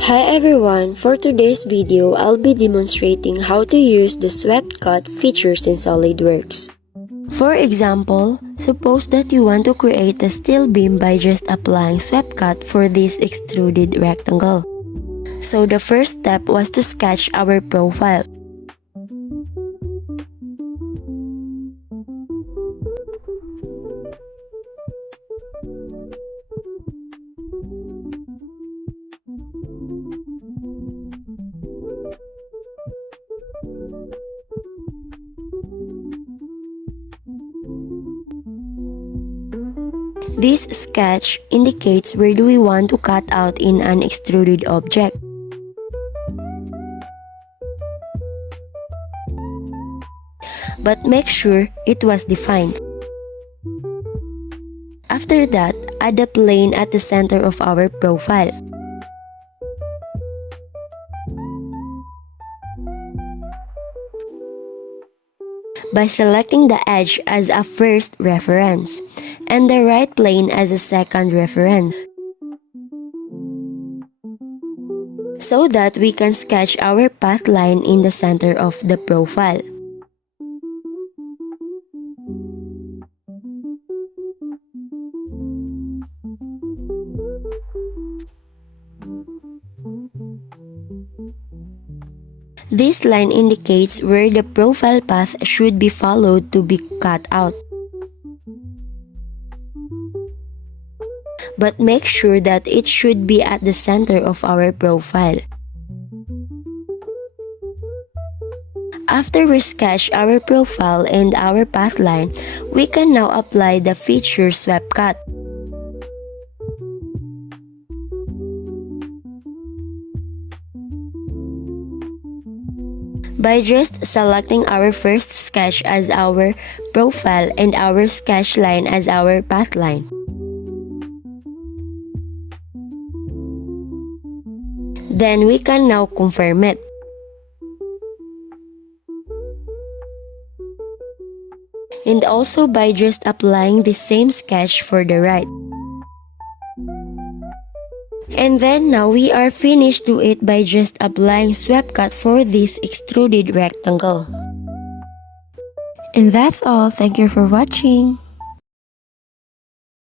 Hi everyone, for today's video, I'll be demonstrating how to use the swept cut features in SOLIDWORKS. For example, suppose that you want to create a steel beam by just applying swept cut for this extruded rectangle. So the first step was to sketch our profile. This sketch indicates where do we want to cut out in an extruded object. But make sure it was defined. After that, add a plane at the center of our profile. By selecting the edge as a first reference and the right plane as a second reference, so that we can sketch our path line in the center of the profile. This line indicates where the profile path should be followed to be cut out. But make sure that it should be at the center of our profile. After we sketch our profile and our path line, we can now apply the feature swept cut. By just selecting our first sketch as our profile and our sketch line as our path line. Then we can now confirm it. And also by just applying the same sketch for the right. And then now we are finished to it by just applying swept cut for this extruded rectangle. And that's all. Thank you for watching.